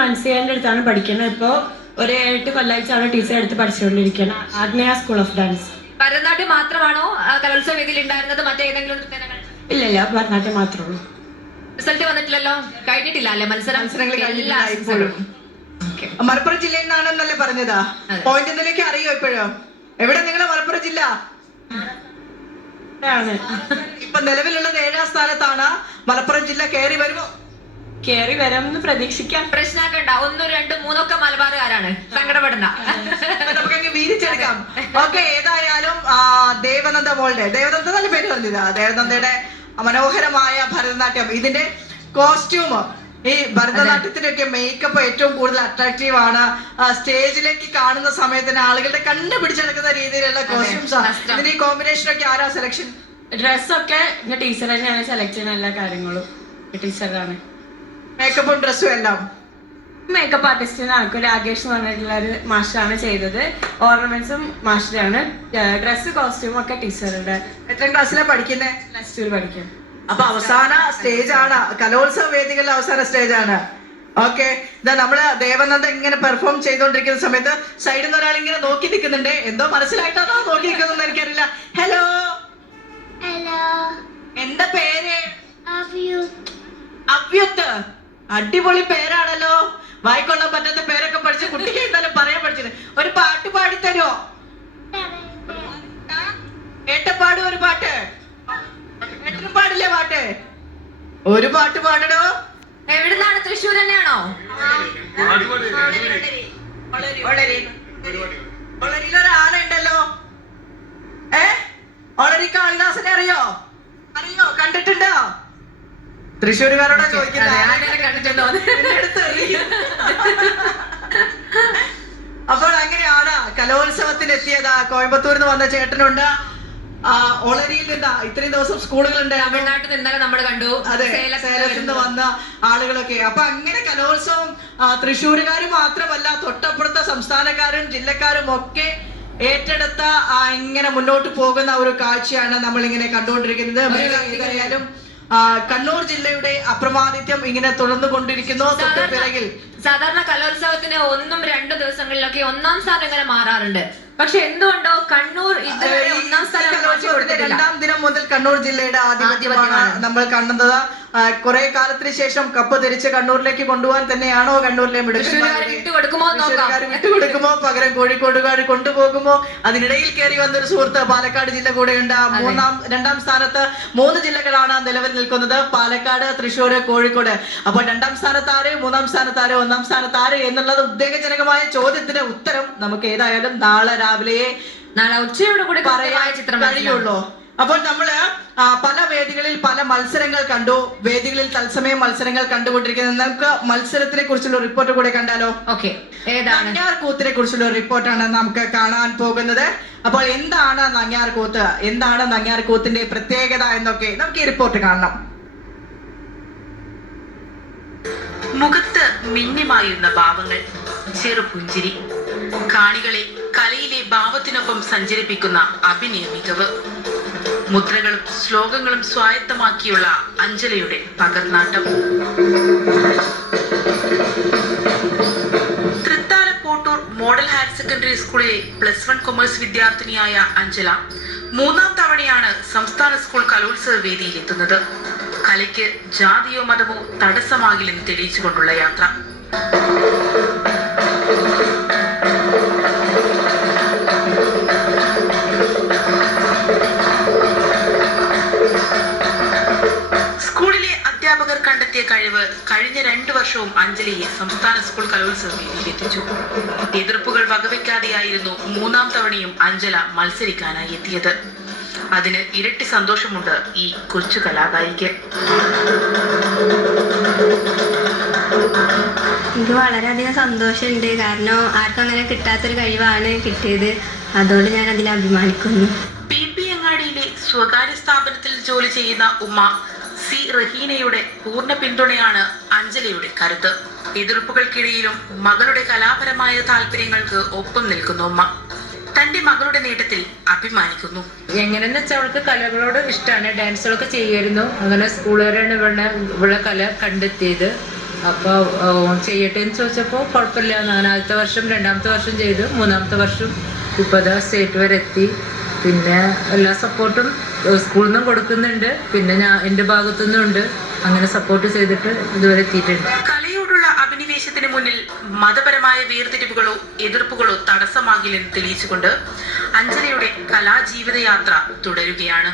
മനസ്സിലാൻ്റെ അടുത്താണ് പഠിക്കുന്നത്. ഇപ്പോൾ ഒരു 8 കൊല്ലമായിട്ടാണ് ടീച്ചർ എടുത്ത് പഠിച്ചുകൊണ്ടിരിക്കുന്നത്. ആഗ്നേയ സ്കൂൾ ഓഫ് ഡാൻസ്. ഭരതനാട്യം മാത്രമാണോ കലോത്സവ വേദിയിൽ ഉണ്ടായിരുന്നത്? മറ്റേതെങ്കിലും നൃത്തങ്ങൾ? ഇല്ല, ഭരതനാട്യം മാത്രമേ ഉള്ളൂ. റിസൾട്ട് വന്നിട്ടില്ലല്ലോ, കഴിഞ്ഞിട്ടില്ല അല്ലേ മത്സരങ്ങൾ? മലപ്പുറം ജില്ലയിൽ നിന്നാണെന്നല്ലേ പറഞ്ഞതാ? പോയിന്റ് നിലയ്ക്ക് അറിയോ ഇപ്പോഴും? എവിടെ നിങ്ങളെ മലപ്പുറം ജില്ല? ഇപ്പൊ നിലവിലുള്ളത് 7ാം സ്ഥാനത്താണ്. മലപ്പുറം ജില്ല കയറി വരുമെന്ന് പ്രതീക്ഷിക്കാം. പ്രശ്നമാക്കണ്ട. 1, 2, 3 ഒക്കെ മലബാറുകാരാണ്, സങ്കടപ്പെടണ്ട. നമുക്കങ്ങ് വീതിച്ചെടുക്കാം. ഓക്കെ, ഏതായാലും ദേവനന്ദ മോളുടെ, ദേവനന്ദ നല്ല പേര് പറഞ്ഞതാ, ദേവനന്ദയുടെ മനോഹരമായ ഭരതനാട്യം, ഇതിന്റെ കോസ്റ്റ്യൂം, ഈ ഭരതനാട്യത്തിനൊക്കെ മേക്കപ്പ് ഏറ്റവും കൂടുതൽ അട്രാക്റ്റീവ് ആണ്. സ്റ്റേജിലേക്ക് കാണുന്ന സമയത്തിന് ആളുകളുടെ കണ്ണ് പിടിച്ചെടുക്കുന്ന രീതിയിലുള്ള കോസ്റ്റ്യൂംസ് ആണ്. ഇതിന്റെ ഈ കോമ്പിനേഷൻ ഒക്കെ ആരാ സെലക്ഷൻ? ഡ്രസ്സൊക്കെ ടീച്ചർ തന്നെയാണ് സെലക്ട് ചെയ്യുന്ന എല്ലാ കാര്യങ്ങളും. ടീച്ചറാണ് മേക്കപ്പും ഡ്രസ്സും എല്ലാം. മേക്കപ്പ് ആർട്ടിസ്റ്റ് രാകേഷ് എന്ന് പറഞ്ഞിട്ടുള്ള ഒരു മാസ്റ്ററാണ് ചെയ്തത്. ഓർണമെന്റ്സും മാസ്റ്ററാണ്. ഡ്രസ്സ് കോസ്റ്റ്യൂം ഒക്കെ ടീച്ചറുടെ. എത്രാം ക്ലാസ്സിലാണ് പഠിക്കുന്നത്? +2 പഠിക്കും. അപ്പൊ അവസാന സ്റ്റേജ് ആണ്, കലോത്സവ വേദികളുടെ അവസാന സ്റ്റേജ് ആണ്. ഓക്കെ, ഇതാ നമ്മള് ദേവനന്ദ ഇങ്ങനെ പെർഫോം ചെയ്തോണ്ടിരിക്കുന്ന സമയത്ത് സൈഡിൽ നിന്ന് ഒരാൾ ഇങ്ങനെ നോക്കി നിൽക്കുന്നുണ്ട്. എന്തോ മനസ്സിലായിട്ടാണോ നോക്കി നിൽക്കുന്നതെന്ന് എനിക്കറിയില്ല. ഹലോ, എന്താ പേര്? അവ്യുത്ത്. അടിപൊളി പേരാണല്ലോ. വായിക്കൊള്ളാൻ പറ്റാത്ത പേരൊക്കെ പഠിച്ച് കുട്ടിക്ക് എന്തായാലും പറയാൻ പഠിച്ചത്. ഒരു പാട്ട് പാടിത്തരുമോ? ഏട്ടപ്പാടും ഒരു പാട്ട്. ഏട്ടനും പാടില്ലേ പാട്ട്? ഒരു പാട്ട് പാടണോ? എവിടുന്നാണ്? തൃശ്ശൂർ തന്നെയാണോ? ഒളരിയിലൊരാളുണ്ടല്ലോ. ഒളരി കാളിദാസനെ അറിയോ? കണ്ടിട്ടുണ്ടോ? തൃശ്ശൂരുകാരോടാ ചോദിക്കുന്നത്. അപ്പോൾ അങ്ങനെയാണ് കലോത്സവത്തിന് എത്തിയത്. കോയമ്പത്തൂരിൽ നിന്ന് വന്ന ചേട്ടനുണ്ട്, ഒളരിയിൽ നിന്ന്. ഇത്രയും ദിവസം സ്കൂളുകളുണ്ട്, തമിഴ്നാട്ടിൽ നിന്ന് നമ്മൾ കണ്ടു. അതെ, സേലത്തിൽ നിന്ന് വന്ന ആളുകളൊക്കെ. അപ്പൊ അങ്ങനെ കലോത്സവം തൃശ്ശൂരുകാർ മാത്രമല്ല, തൊട്ടപ്പുറത്തെ സംസ്ഥാനക്കാരും ജില്ലക്കാരും ഒക്കെ ഏറ്റെടുത്ത ഇങ്ങനെ മുന്നോട്ട് പോകുന്ന ഒരു കാഴ്ചയാണ് നമ്മൾ ഇങ്ങനെ കണ്ടുകൊണ്ടിരിക്കുന്നത്. ഏതായാലും കണ്ണൂർ ജില്ലയുടെ അപ്രമാദിത്യം ഇങ്ങനെ തുടർന്നു കൊണ്ടിരിക്കുന്നു. സാധാരണ കലോത്സവത്തിന് 1, 2 ദിവസങ്ങളിലൊക്കെ 1ാം സ്ഥാനം ഇങ്ങനെ മാറാറുണ്ട്. പക്ഷെ എന്തുകൊണ്ടോ കണ്ണൂർ ഇതുവരെ 1ാം സ്ഥാനം 2ാം ദിനം മുതൽ കണ്ണൂർ ജില്ലയുടെ ആധിപത്യമാണ് നമ്മൾ കാണുന്നത്. കുറെ കാലത്തിന് ശേഷം കപ്പ് ധരിച്ച് കണ്ണൂരിലേക്ക് കൊണ്ടുപോകാൻ തന്നെയാണോ കണ്ണൂരിലെ വിട്ടുകൊടുക്കുമോ, പകരം കോഴിക്കോടുകാർ കൊണ്ടുപോകുമോ? അതിനിടയിൽ കയറി വന്നൊരു സുഹൃത്ത് പാലക്കാട് ജില്ല കൂടെയുണ്ട്. 2ാം സ്ഥാനത്ത് 3 ജില്ലകളാണ് നിലവിൽ നിൽക്കുന്നത്: പാലക്കാട്, തൃശ്ശൂര്, കോഴിക്കോട്. അപ്പോൾ 2ാം സ്ഥാനത്ത് ആര്, 3ാം സ്ഥാനത്ത് ആര്, 1ാം സ്ഥാനത്ത് ആര് എന്നുള്ളത് ഉദ്വേഗജനകമായ ചോദ്യത്തിന്റെ ഉത്തരം നമുക്ക് ഏതായാലും നാളെ ഉച്ചയോട് കൂടി പറയാൻ കഴിയുള്ളൂ. അപ്പോൾ നമ്മള് പല വേദികളിൽ പല മത്സരങ്ങൾ കണ്ടു. വേദികളിൽ തത്സമയം മത്സരങ്ങൾ കണ്ടുകൊണ്ടിരിക്കുന്നത്. നമുക്ക് മത്സരത്തിനെ കുറിച്ചുള്ള റിപ്പോർട്ട് കൂടെ കണ്ടാലോ? നങ്ങ്യാർകൂത്തിനെ കുറിച്ചുള്ള റിപ്പോർട്ടാണ് നമുക്ക് കാണാൻ പോകുന്നത്. അപ്പോൾ എന്താണ് നങ്ങ്യാർകൂത്ത്, എന്താണ് നങ്ങ്യാർകൂത്തിന്റെ പ്രത്യേകത എന്നൊക്കെ നമുക്ക് ഈ റിപ്പോർട്ട് കാണണം. മുഖത്ത് മിന്നിമായുന്ന ഭാവങ്ങൾ, ചെറുപുഞ്ചിരി, കാണികളെ കലയിലെ ഭാവത്തിനൊപ്പം സഞ്ചരിപ്പിക്കുന്ന അഭിനയ മികവ്, മുദ്രകളും ശ്ലോകങ്ങളും സ്വായത്തമാക്കിയുള്ള അഞ്ജലയുടെ പകർന്നാട്ടം. തൃത്താലപ്പോട്ടൂർ മോഡൽ ഹയർ സെക്കൻഡറി സ്കൂളിലെ +1 കൊമേഴ്സ് വിദ്യാർത്ഥിനിയായ അഞ്ജല 3ാം തവണയാണ് സംസ്ഥാന സ്കൂൾ കലോത്സവ വേദിയിൽ എത്തുന്നത്. കലയ്ക്ക് ജാതിയോ മതമോ തടസ്സമാകില്ലെന്ന് തെളിയിച്ചുകൊണ്ടുള്ള യാത്ര. സ്കൂളിലെ അധ്യാപകർ കണ്ടെത്തിയ കഴിവ് കഴിഞ്ഞ 2 വർഷവും അഞ്ജലിയെ സംസ്ഥാന സ്കൂൾ കലോത്സവ വേദിയിൽ എത്തിച്ചു. എതിർപ്പുകൾ വകവെക്കാതെയായിരുന്നു 3ാം തവണയും അഞ്ജല മത്സരിക്കാനായി എത്തിയത്. അതിന് ഇരട്ടി സന്തോഷമുണ്ട് ഈ കൊച്ചു കലാകാരിക്ക്. എനിക്ക് വളരെയധികം സന്തോഷമുണ്ട്. കാരണം ആർക്കും അങ്ങനെ കിട്ടാത്തൊരു കഴിവാണ് കിട്ടിയത്. അതുകൊണ്ട് ഞാൻ അതിൽ അഭിമാനിക്കുന്നു. PP അങ്ങാടിയിലെ സ്വകാര്യ സ്ഥാപനത്തിൽ ജോലി ചെയ്യുന്ന ഉമ്മ സി റഹീനയുടെ പൂർണ്ണ പിന്തുണയാണ് അഞ്ജലിയുടെ കരുത്ത്. എതിർപ്പുകൾക്കിടയിലും മകളുടെ കലാപരമായ താല്പര്യങ്ങൾക്ക് ഒപ്പം നിൽക്കുന്ന ഉമ്മ തന്റെ മകളുടെ നേട്ടത്തിൽ അഭിമാനിക്കുന്നു. എങ്ങനെയെന്ന് വെച്ചാൽ അവൾക്ക് കലകളോട് ഇഷ്ടമാണ്. ഡാൻസുകളൊക്കെ ചെയ്യുമായിരുന്നു. അങ്ങനെ സ്കൂളുകാരാണ് ഇവിടെ കല കണ്ടെത്തിയത്. അപ്പോൾ ചെയ്യട്ടെ എന്ന് ചോദിച്ചപ്പോൾ കുഴപ്പമില്ല. ഞാൻ ആദ്യത്തെ വർഷം 2ാമത്തെ വർഷം ചെയ്തു, 3ാമത്തെ വർഷം ഇപ്പോൾ അതാ സ്റ്റേറ്റ് വരെ എത്തി. പിന്നെ എല്ലാ സപ്പോർട്ടും സ്കൂളിൽ നിന്നും കൊടുക്കുന്നുണ്ട്, പിന്നെ ഞാൻ എൻ്റെ ഭാഗത്തുനിന്നും ഉണ്ട്. അങ്ങനെ സപ്പോർട്ട് ചെയ്തിട്ട് ഇതുവരെ എത്തിയിട്ടുണ്ട്. കലയോടുള്ള അഭിനിവേശത്തിന് മുന്നിൽ മതപരമായ വേർതിരിവുകളോ എതിർപ്പുകളോ തടസ്സമാകില്ലെന്ന് തെളിയിച്ചുകൊണ്ട് അഞ്ജലിയുടെ കലാജീവിതയാത്ര തുടരുകയാണ്.